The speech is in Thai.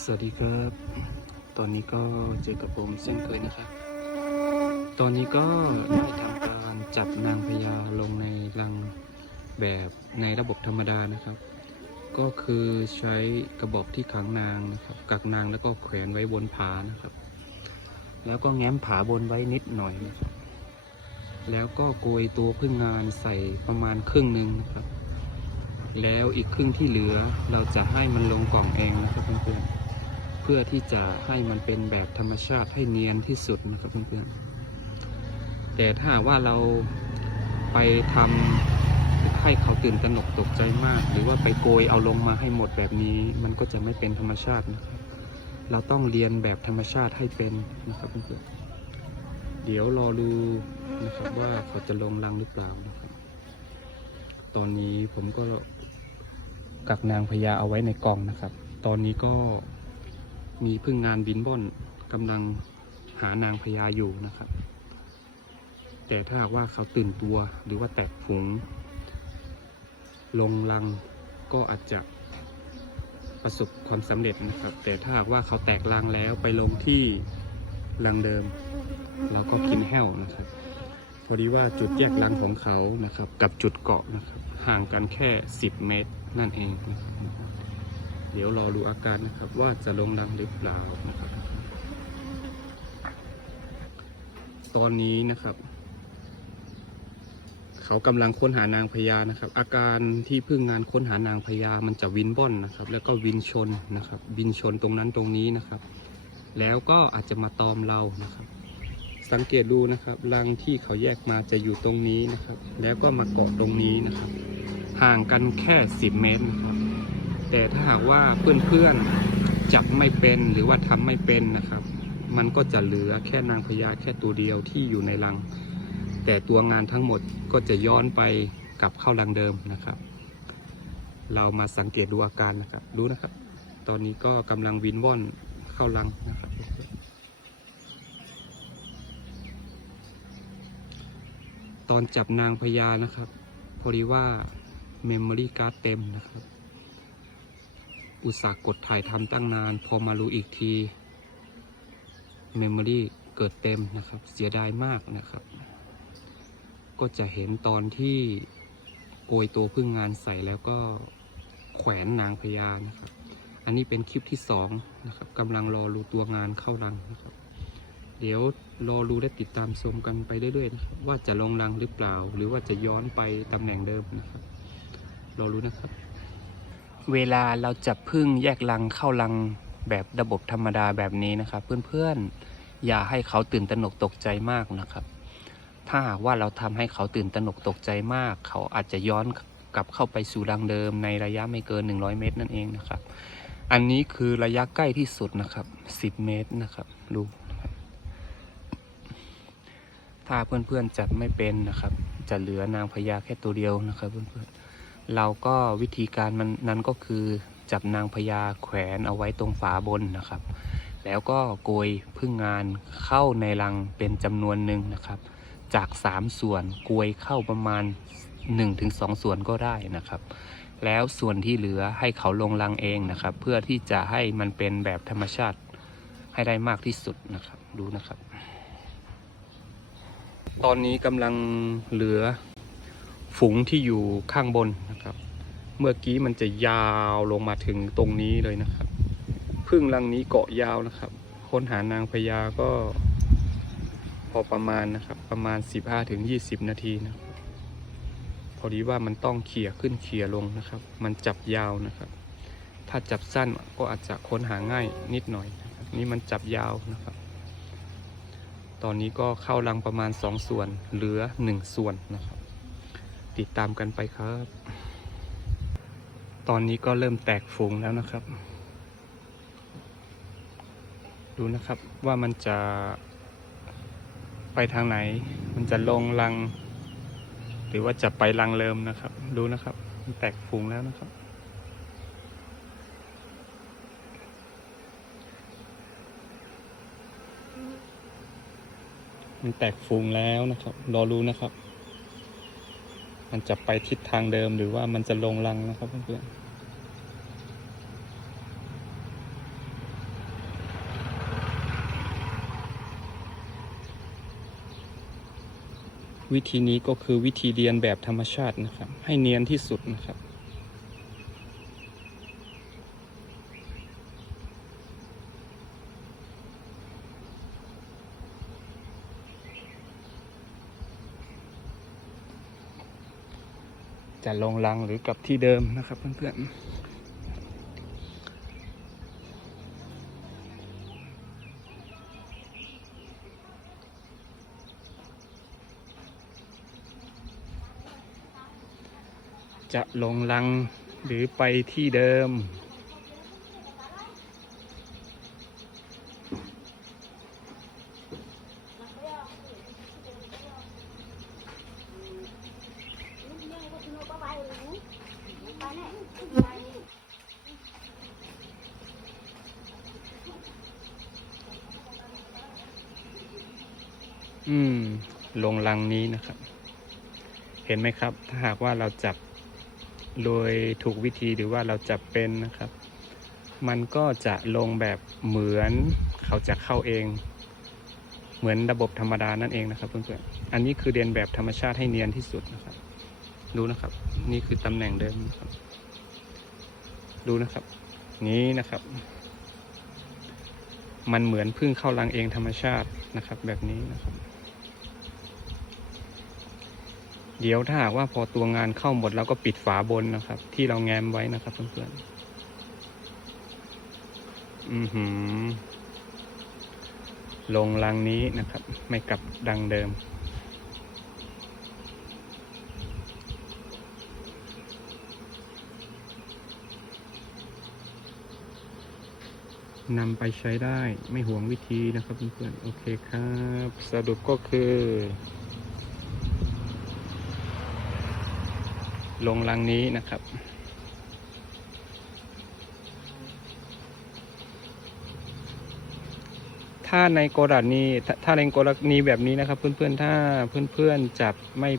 สวัสดีครับ ตอนนี้ก็เจอกับผมเช่นเคยนะครับ ตอนนี้ก็ได้ทำการจับนางพญาลงในรังแบบในระบบธรรมดานะครับ ก็คือใช้กระบอกที่ขังนางนะครับ กักนางแล้วก็แขวนไว้บนผานะครับ แล้วก็แง้มผาบนไว้นิดหน่อยนะครับ แล้วก็โกยตัวพึ่งงานใส่ประมาณครึ่งหนึ่งนะครับแล้วอีกครึ่งที่เหลือเราจะให้มันลงกล่องเองนะครับเพื่อนๆ เพื่อที่จะให้มันเป็นแบบธรรมชาติให้เนียนที่สุดนะครับเพื่อนๆแต่ถ้าว่าเราไปทำให้เขาตื่นตระหนกตกใจมาก หรือว่าไปโกยเอาลงมาให้หมดแบบนี้ มันก็จะไม่เป็นธรรมชาตินะครับเราต้องเรียนแบบธรรมชาติให้เป็นนะครับเพื่อนๆเดี๋ยวรอดูนะครับว่าเขาจะลงรังหรือเปล่านะครับ ตอนนี้ผมก็กักนางพญาเอาไว้ในกล่องนะครับ ตอนนี้ก็ มีพึ่งงานบินบ่อนกำลังหานางพญาอยู่นะครับ แต่ถ้าหากว่าเขาตื่นตัวหรือว่าแตกฝูง ลงรังก็อาจจะประสบความสำเร็จนะครับ แต่ถ้าหากว่าเขาแตกรังแล้วไปลงที่รังเดิม เราก็กินแห้วนะครับ พอดีว่าจุดแยกรังของเขานะครับ กับจุดเกาะนะครับ ห่างกันแค่ 10 เมตรนั่นเองนะครับ เดี๋ยวรอดูอาการนะครับ ว่าจะลงรังหรือเปล่านะครับ ตอนนี้นะครับ เขากำลังค้นหานางพญานะครับ อาการที่พึ่งงานค้นหานางพญามันจะวินบ่อนนะครับ แล้วก็วินชนนะครับ วินชนตรงนั้นตรงนี้นะครับ แล้วก็อาจจะมาตอมเรานะครับสังเกตดูนะครับรังที่เขาแยกมาจะอยู่ตรงนี้นะครับ แล้วก็มาเกาะตรงนี้นะครับ ห่างกันแค่ 10 เมตรนะครับ แต่ถ้าหากว่าเพื่อนๆจับไม่เป็นหรือว่าทำไม่เป็นนะครับ มันก็จะเหลือแค่นางพญาแค่ตัวเดียวที่อยู่ในรัง แต่ตัวงานทั้งหมดก็จะย้อนไปกลับเข้ารังเดิมนะครับ เรามาสังเกตดูอาการนะครับ ดูนะครับ ตอนนี้ก็กำลังวินว่อนเข้ารังนะครับตอนจับนางพญานะครับ พอดีว่าเมมโมรี่การ์ดเต็มนะครับ อุตส่าห์กดถ่ายทำตั้งนาน พอมารู้อีกทีเมมโมรี่เกิดเต็มนะครับ เสียดายมากนะครับ ก็จะเห็นตอนที่โกยตัวพึ่งงานใส่แล้วก็แขวนนางพญานะครับ อันนี้เป็นคลิปที่สองนะครับกำลังรอรูตัวงานเข้ารังนะครับ เดี๋ยวรอรู้และติดตามชมกันไปเรื่อยๆนะว่าจะลงรังหรือเปล่า หรือว่าจะย้อนไปตำแหน่งเดิมนะครับ รอรู้นะครับ เวลาเราจับพึ่งแยกรังเข้ารังแบบระบบธรรมดาแบบนี้นะครับเพื่อนๆอย่าให้เขาตื่นตระหนกตกใจมากนะครับ ถ้าหากว่าเราทำให้เขาตื่นตระหนกตกใจมาก เขาอาจจะย้อนกลับเข้าไปสู่รังเดิมในระยะไม่เกิน 100 เมตรนั่นเองนะครับ อันนี้คือระยะใกล้ที่สุดนะครับ 10 เมตรนะครับดูถ้าเพื่อนๆจับไม่เป็นนะครับ จะเหลือนางพญาแค่ตัวเดียวนะครับเพื่อนๆ เราก็วิธีการมันนั้นก็คือจับนางพญาแขวนเอาไว้ตรงฝาบนนะครับ แล้วก็โกยพึ่งงานเข้าในรังเป็นจำนวนหนึ่งนะครับ จาก 3 ส่วนโกยเข้าประมาณ 1-2 ส่วนก็ได้นะครับ แล้วส่วนที่เหลือให้เขาลงรังเองนะครับ เพื่อที่จะให้มันเป็นแบบธรรมชาติให้ได้มากที่สุดนะครับ ดูนะครับ ตอนนี้กำลังเหลือ ฝูงที่อยู่ข้างบนนะครับ เมื่อกี้มันจะยาวลงมาถึงตรงนี้เลยนะครับพึ่งรังนี้เกาะยาวนะครับ ค้นหานางพญาก็พอประมาณนะครับ ประมาณ 15-20 นาทีนะพอดีว่ามันต้องเขี่ยขึ้นเขี่ยลงนะครับ มันจับยาวนะครับ ถ้าจับสั้นก็อาจจะค้นหาง่ายนิดหน่อยนะครับนี่มันจับยาวนะครับ ตอนนี้ก็เข้ารังประมาณ 2 ส่วนเหลือ 1 ส่วนนะครับ ติดตามกันไปครับ ตอนนี้ก็เริ่มแตกฝูงแล้วนะครับ ดูนะครับว่ามันจะไปทางไหน มันจะลงรัง หรือว่าจะไปรังเริมนะครับ ดูนะครับ มันแตกฝูงแล้วนะครับมันแตกฟูงแล้วนะครับ รอรู้นะครับ มันจะไปทิศทางเดิมหรือว่ามันจะลงลังนะครับเพื่อนวิธีนี้ก็คือวิธีเรียนแบบธรรมชาตินะครับ ให้เนียนที่สุดนะครับ จะลงรังหรือกลับที่เดิมนะครับเพื่อนๆ จะลงรังหรือไปที่เดิม อืมลงรังนี้นะครับ เห็นไหมครับ ถ้าหากว่าเราจับโดยถูกวิธีหรือว่าเราจับเป็นนะครับ มันก็จะลงแบบเหมือนเขาจะเข้าเอง เหมือนระบบธรรมดานั่นเองนะครับเพื่อนๆอันนี้คือเรียนแบบธรรมชาติให้เนียนที่สุดนะครับ ดูนะครับ นี่คือตำแหน่งเดิมนะครับ ดูนะครับ นี้นะครับ มันเหมือนพึ่งเข้ารังเองธรรมชาตินะครับ แบบนี้นะครับ เดี๋ยวถ้าหากว่าพอตัวงานเข้าหมดเราก็ปิดฝาบนนะครับ ที่เราแง้มไว้นะครับเพื่อนๆอือหือ ลงรังนี้นะครับ ไม่กลับดังเดิม นำไปใช้ได้ไม่ห่วงวิธีนะครับเพื่อนๆ โอเคครับ สรุปก็คือ ลงรังนี้นะครับ ถ้าในกรณีถ้าถ้าในโกรณีแบบนี้นะครับ เพื่อนๆ ถ้าเพื่อนๆจับไม่